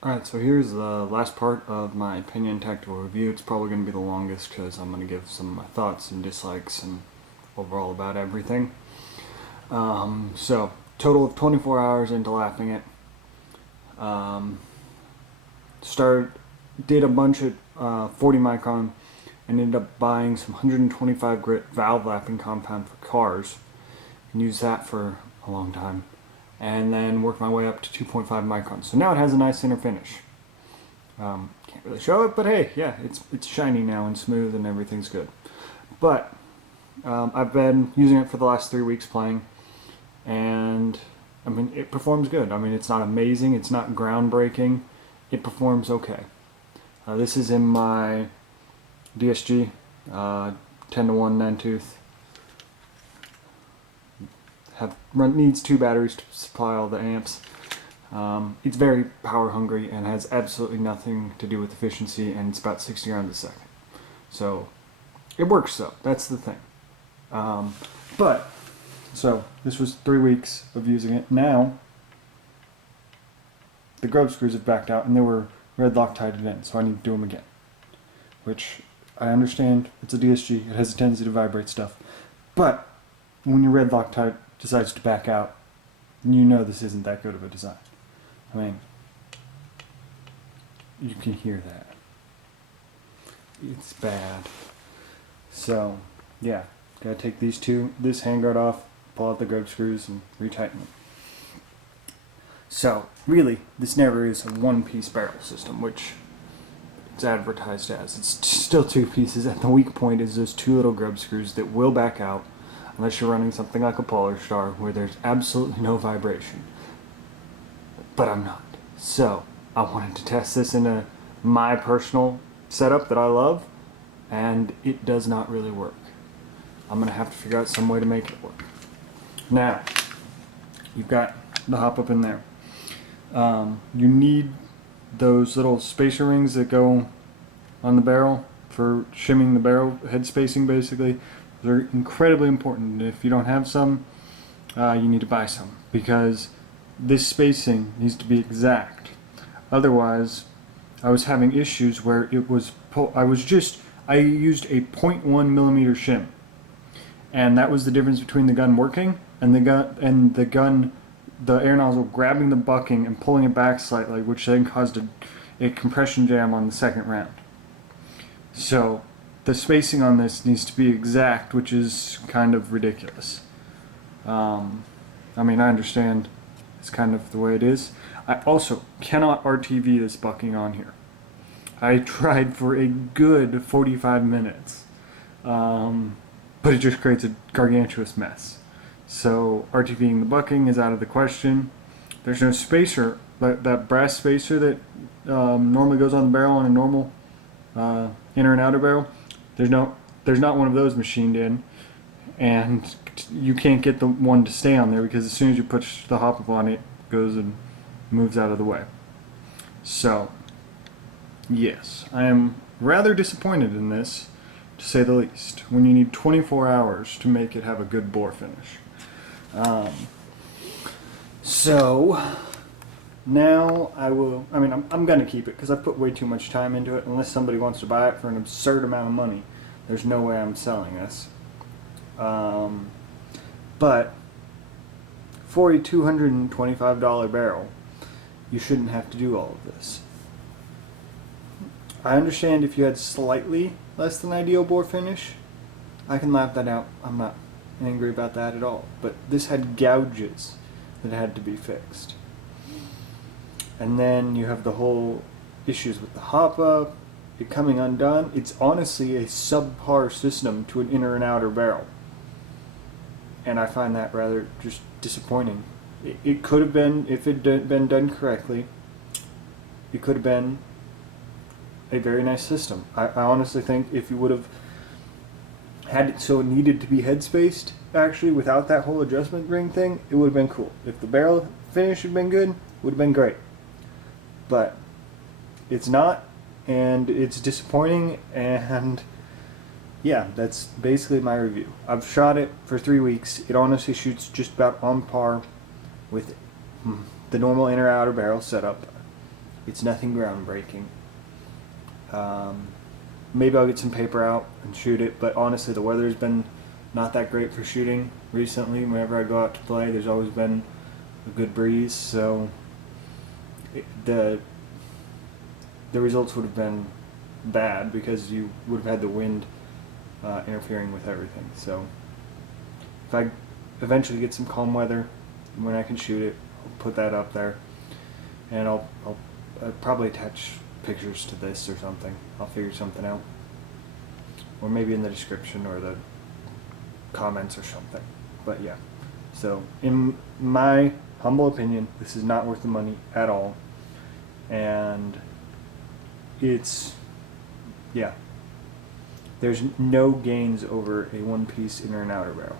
Alright, so here's the last part of my opinion tactical review. It's probably going to be the longest because I'm going to give some of my thoughts and dislikes and overall about everything. So, total of 24 hours into lapping it. Um, started, did a bunch of 40 micron and ended up buying some 125 grit valve lapping compound for cars and used that for a long time. And then worked my way up to 2.5 microns. So now it has a nice inner finish. Can't really show it, but hey, yeah, it's shiny now and smooth and everything's good. But I've been using it for the last 3 weeks playing, and I mean, it performs good. I mean, it's not amazing, it's not groundbreaking, it performs okay. This is in my DSG 10-to-1 Nantooth. Needs 2 batteries to supply all the amps. It's very power hungry and has absolutely nothing to do with efficiency, and it's about 60 rounds a second. So it works though, that's the thing. So this was 3 weeks of using it. Now the grub screws have backed out and they were red Loctited in, so I need to do them again. Which I understand, it's a DSG, it has a tendency to vibrate stuff. But when your red Loctite decides to back out, you know this isn't that good of a design. I mean, you can hear that. It's bad. So, yeah, gotta take this handguard off, pull out the grub screws, and retighten them. So, really, this never is a one-piece barrel system, which it's advertised as. It's still 2 pieces, and the weak point is those 2 little grub screws that will back out unless you're running something like a Polar Star where there's absolutely no vibration. But I'm not. So I wanted to test this in my personal setup that I love, and it does not really work. I'm going to have to figure out some way to make it work. Now, you've got the hop up in there. You need those little spacer rings that go on the barrel for shimming the barrel head spacing, basically. They're incredibly important. If you don't have some, you need to buy some, because this spacing needs to be exact. Otherwise, I was having issues where it was I used a 0.1 millimeter shim, and that was the difference between the gun working and the air nozzle grabbing the bucking and pulling it back slightly, which then caused a compression jam on the second round. So the spacing on this needs to be exact, which is kind of ridiculous. I mean, I understand it's kind of the way it is. I also cannot RTV this bucking on here. I tried for a good 45 minutes, but it just creates a gargantuous mess. So RTVing the bucking is out of the question. There's no spacer, that brass spacer that normally goes on the barrel on a normal inner and outer barrel. There's not one of those machined in, and you can't get the one to stay on there because as soon as you push the hop up on it, it goes and moves out of the way. So, yes, I am rather disappointed in this, to say the least, when you need 24 hours to make it have a good bore finish. So, now I'm going to keep it because I've put way too much time into it. Unless somebody wants to buy it for an absurd amount of money, there's no way I'm selling this. But for a $225 barrel, you shouldn't have to do all of this. I understand if you had slightly less than ideal bore finish, I can laugh that out. I'm not angry about that at all. But this had gouges that had to be fixed. And then you have the whole issues with the hop up, it coming undone. It's honestly a subpar system to an inner and outer barrel. And I find that rather just disappointing. It could have been, if it had been done correctly, it could have been a very nice system. I honestly think if you would have had it so it needed to be head spaced, actually, without that whole adjustment ring thing, it would have been cool. If the barrel finish had been good, it would have been great. But it's not, and it's disappointing, and yeah, that's basically my review. I've shot it for 3 weeks. It honestly shoots just about on par with the normal inner outer barrel setup. It's nothing groundbreaking. Maybe I'll get some paper out and shoot it, but honestly, the weather's been not that great for shooting recently. Whenever I go out to play, there's always been a good breeze, so the results would have been bad because you would have had the wind interfering with everything. So if I eventually get some calm weather when I can shoot it, I'll put that up there, and I'll probably attach pictures to this or something. I'll figure something out, or maybe in the description or the comments or something. But yeah, so in my humble opinion, this is not worth the money at all, and it's, yeah, there's no gains over a one-piece inner and outer barrel.